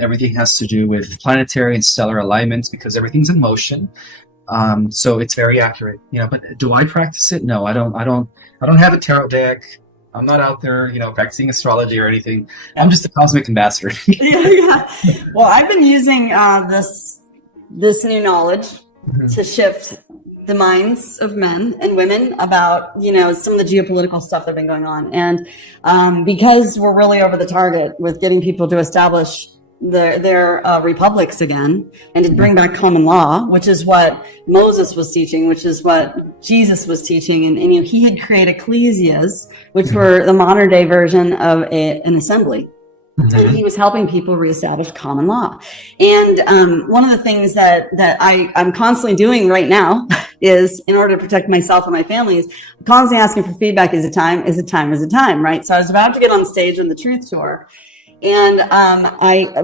Everything has to do with planetary and stellar alignments because everything's in motion. So it's very accurate. But do I practice it? No, I don't have a tarot deck. I'm not out there, practicing astrology or anything. I'm just a cosmic ambassador. Yeah. Well, I've been using this new knowledge to shift the minds of men and women about, some of the geopolitical stuff that's been going on. And because we're really over the target with getting people to establish their republics again and to bring back common law, which is what Moses was teaching, which is what Jesus was teaching. And he had created ecclesias, which were the modern day version of an assembly. He was helping people reestablish common law. And one of the things that I'm constantly doing right now is, in order to protect myself and my family, is constantly asking for feedback. Is it time? Is it time? Is it time? Right? So I was about to get on stage on the Truth Tour. And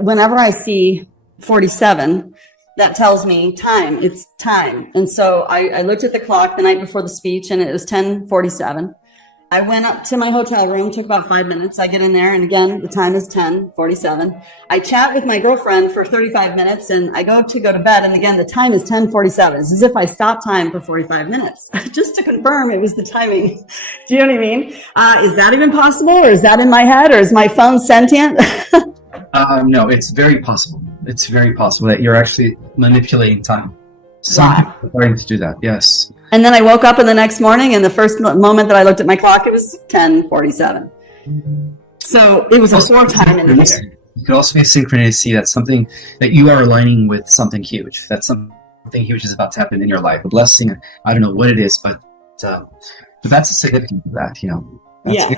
whenever I see 47, that tells me time. It's time. And so I looked at the clock the night before the speech, and it was 10:47. I went up to my hotel room, took about 5 minutes. I get in there, and again, the time is 10:47. I chat with my girlfriend for 35 minutes, and I go to bed, and again, the time is 10:47. It's as if I stopped time for 45 minutes, just to confirm it was the timing. Do you know what I mean? Is that even possible, or is that in my head, or is my phone sentient? No, it's very possible. It's very possible that you're actually manipulating time. Some people are starting to do that, yes. And then I woke up in the next morning, and the first moment that I looked at my clock, it was 10:47. So it was a 4-time indicator. It could also be a synchronicity. That's something that you are aligning with something huge. That something huge is about to happen in your life. A blessing. I don't know what it is, but that's a significance of that. Yeah.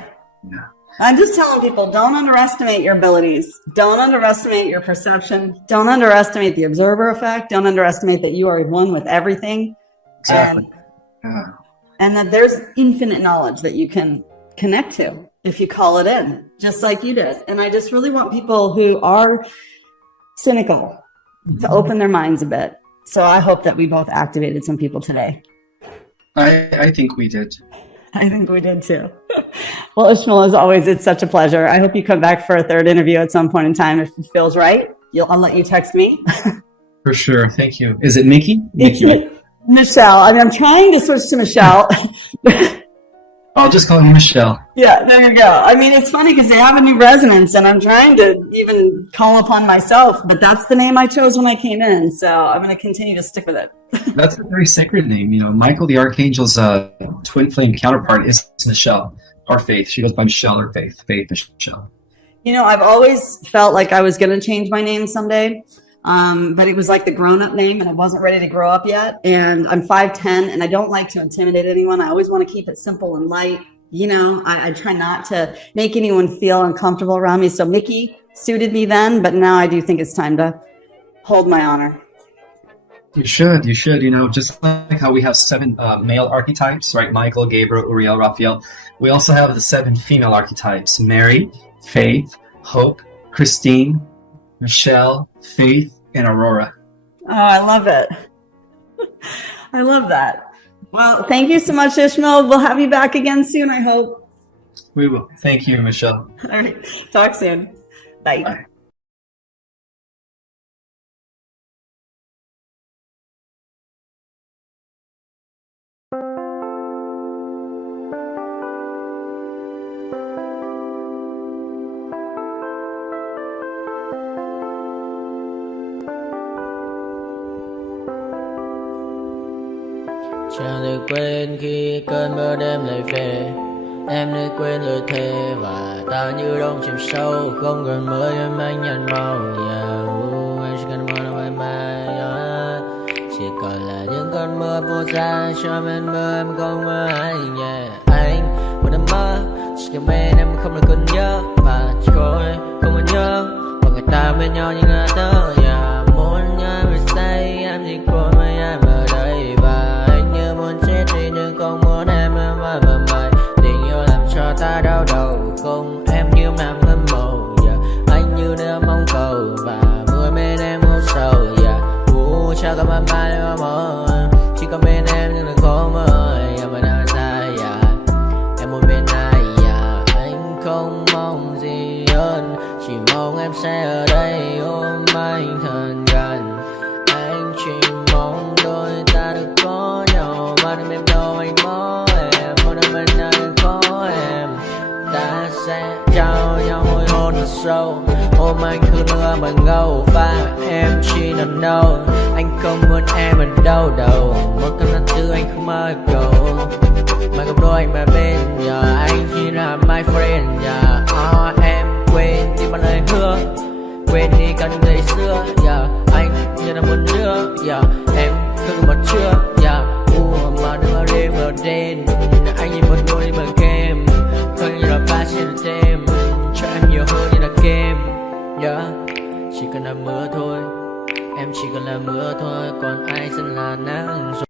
I'm just telling people, don't underestimate your abilities. Don't underestimate your perception. Don't underestimate the observer effect. Don't underestimate that you are one with everything. Exactly. And that there's infinite knowledge that you can connect to if you call it in, just like you did. And I just really want people who are cynical to open their minds a bit. So I hope that we both activated some people today. I think we did. I think we did too. Well, Ismael, as always, it's such a pleasure. I hope you come back for a third interview at some point in time. If it feels right, I'll let you text me. For sure. Thank you. Is it Mickey? Michelle. I'm trying to switch to Michelle. I'll just call you Michelle. Yeah, there you go. It's funny because they have a new resonance, and I'm trying to even call upon myself, but that's the name I chose when I came in, so I'm going to continue to stick with it. That's a very sacred name. Michael the Archangel's twin flame counterpart is Michelle, or Faith. She goes by Michelle or Faith. Faith Michelle. I've always felt like I was going to change my name someday. But it was like the grown-up name, and I wasn't ready to grow up yet. And I'm 5'10", and I don't like to intimidate anyone. I always want to keep it simple and light. I try not to make anyone feel uncomfortable around me. So Mickey suited me then, but now I do think it's time to hold my honor. You should. Just like how we have 7 male archetypes, right? Michael, Gabriel, Uriel, Raphael. We also have the 7 female archetypes: Mary, Faith, Hope, Christine, Michelle, Faith, and Aurora. Oh, I love it. I love that. Well, thank you so much, Ismael. We'll have you back again soon, I hope. We will. Thank you, Michelle. All right. Talk soon. Bye. Bye. Chẳng được quên khi cơn mưa đêm lại về. Em đã quên lời thề và ta như đông chìm sâu. Không còn mới em anh nhận màu. Em chỉ cần mơ đâu em bay. Chỉ còn là những cơn mưa vô ra cho bên mưa em không mơ anh. Anh một đêm mơ chỉ trong bên em không được cơn nhớ và chỉ thôi không muốn nhớ và người ta bên nhau như ngã tớ. Muốn nhớ về say em chỉ còn với em ở đây và anh như muốn chết đi nhưng không muốn em mơ mày. Tình yêu làm cho ta đau đầu không em như nằm ngâm màu. Anh như đeo mong cầu và mưa bên em ngủ sầu. Chắc có mà mai mà mơ chỉ có bên em nhưng đừng có mơ em mà đang dài. Em muốn bên ai anh không mong gì hơn chỉ mong em sẽ ở đây ôm anh thật gần. Anh chỉ mong đôi ta được có nhau mà đừng em đâu anh có em muốn ở bên anh có em. Ta sẽ trao nhau môi hôn thật sâu ôm anh cứ nữa mà ngâu và em chỉ nằm đâu. Anh không muốn em ở đâu đâu một cơn nắng thứ anh không mơ cầu mà gặp đôi anh mà bên nhà anh chỉ là my friend. Em quên đi bao lời hứa quên đi cả những ngày xưa. Anh như là một đứa em cứ một trưa mà đừng ở đêm ở đêm anh như một đôi bằng kem không như là ba trên đêm cho em nhiều hơn như là game. Chỉ cần là mưa thôi em chỉ cần là mưa thôi còn ai sẽ là nắng rồi.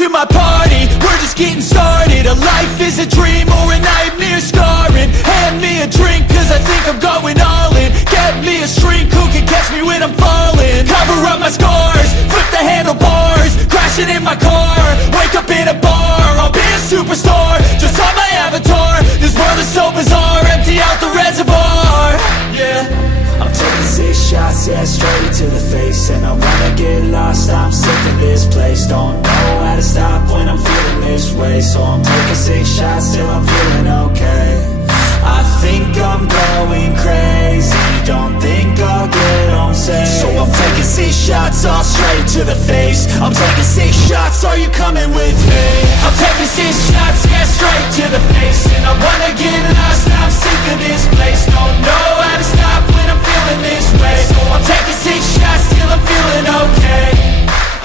to my party, we're just getting started. A life is a dream or a nightmare scarring. Hand me a drink cause I think I'm going all in. Get me a shrink who can catch me when I'm falling. Cover up my scars, flip the handlebars, crashing in my car, wake up in a bar, I'll be a superstar. yeah, straight to the face. And I wanna get lost, I'm sick of this place. Don't know how to stop when I'm feeling this way. So I'm taking 6 shots till I'm feeling okay. I think I'm going crazy, don't think I'll get home safe. So I'm taking 6 shots all straight to the face. I'm taking 6 shots, are you coming with me? I'm taking 6 shots, yeah, straight to the face. And I wanna get lost, I'm sick of this place. Don't know how to stop when I'm feeling this way. So I'm taking 6 shots till I'm feeling okay.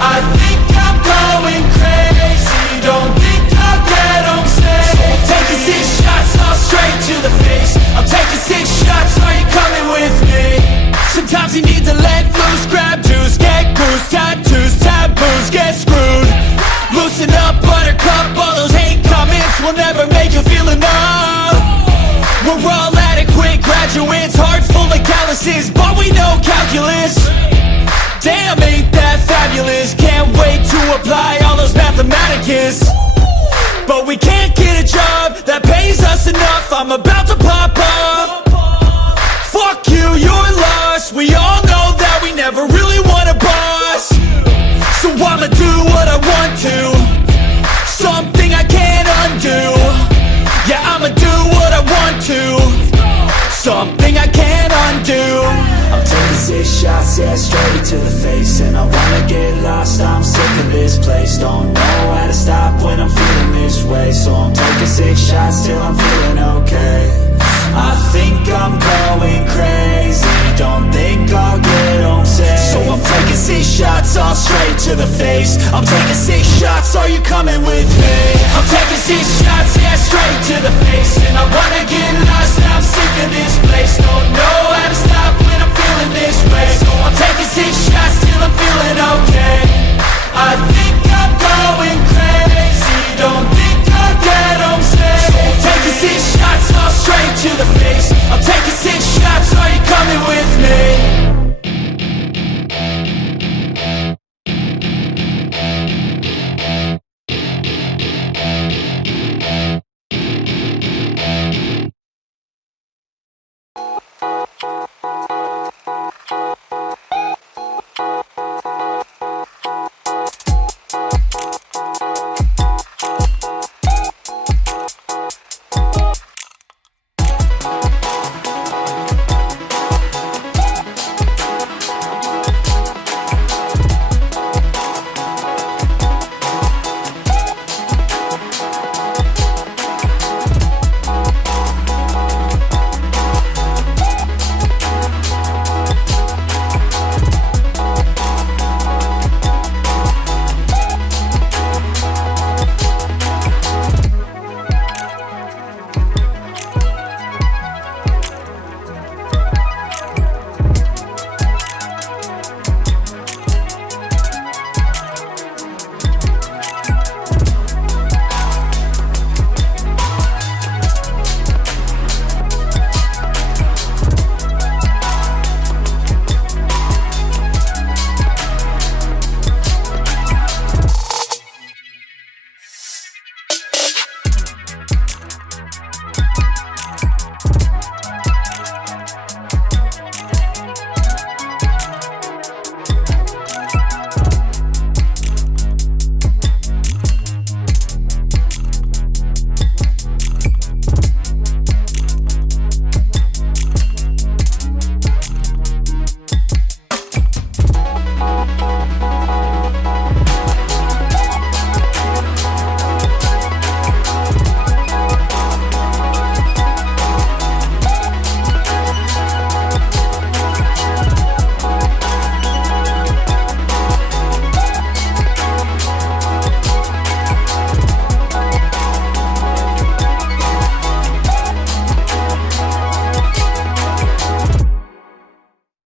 I think I'm going crazy, don't think I'll get home safe. So I'm taking 6 shots all straight to the face. I'm taking 6 shots, are you coming with me? Sometimes you need to let loose, grab juice, get goose, tattoos, taboos, get screwed. Loosen up, buttercup, all those hate comments will never make you feel enough. We're all adequate graduates, heart full of calluses, but we know calculus. Damn, ain't that fabulous? Can't wait to apply all those mathematicus. But we can't get a job that pays us enough. I'm about to pop off. Fuck you, you're lost. We all know that we never really want a boss. So I'ma do what I want to, something I can't undo. Yeah, I'ma do what I want to, something I can't undo. I'm taking 6 shots, yeah, straight to the face. And I wanna get lost, I'm sick of this place. Don't know how to stop when I'm feeling this way. So I'm taking 6 shots till I'm feeling okay. I think I'm going crazy, don't think I'll get home safe. So I'm taking 6 shots all straight to the face. I'm taking 6 shots, are you coming with me? I'm taking 6 shots, yeah, straight to the face. And I wanna get lost, I'm sick of this place. Don't know how to stop when I'm feeling this way. So I'm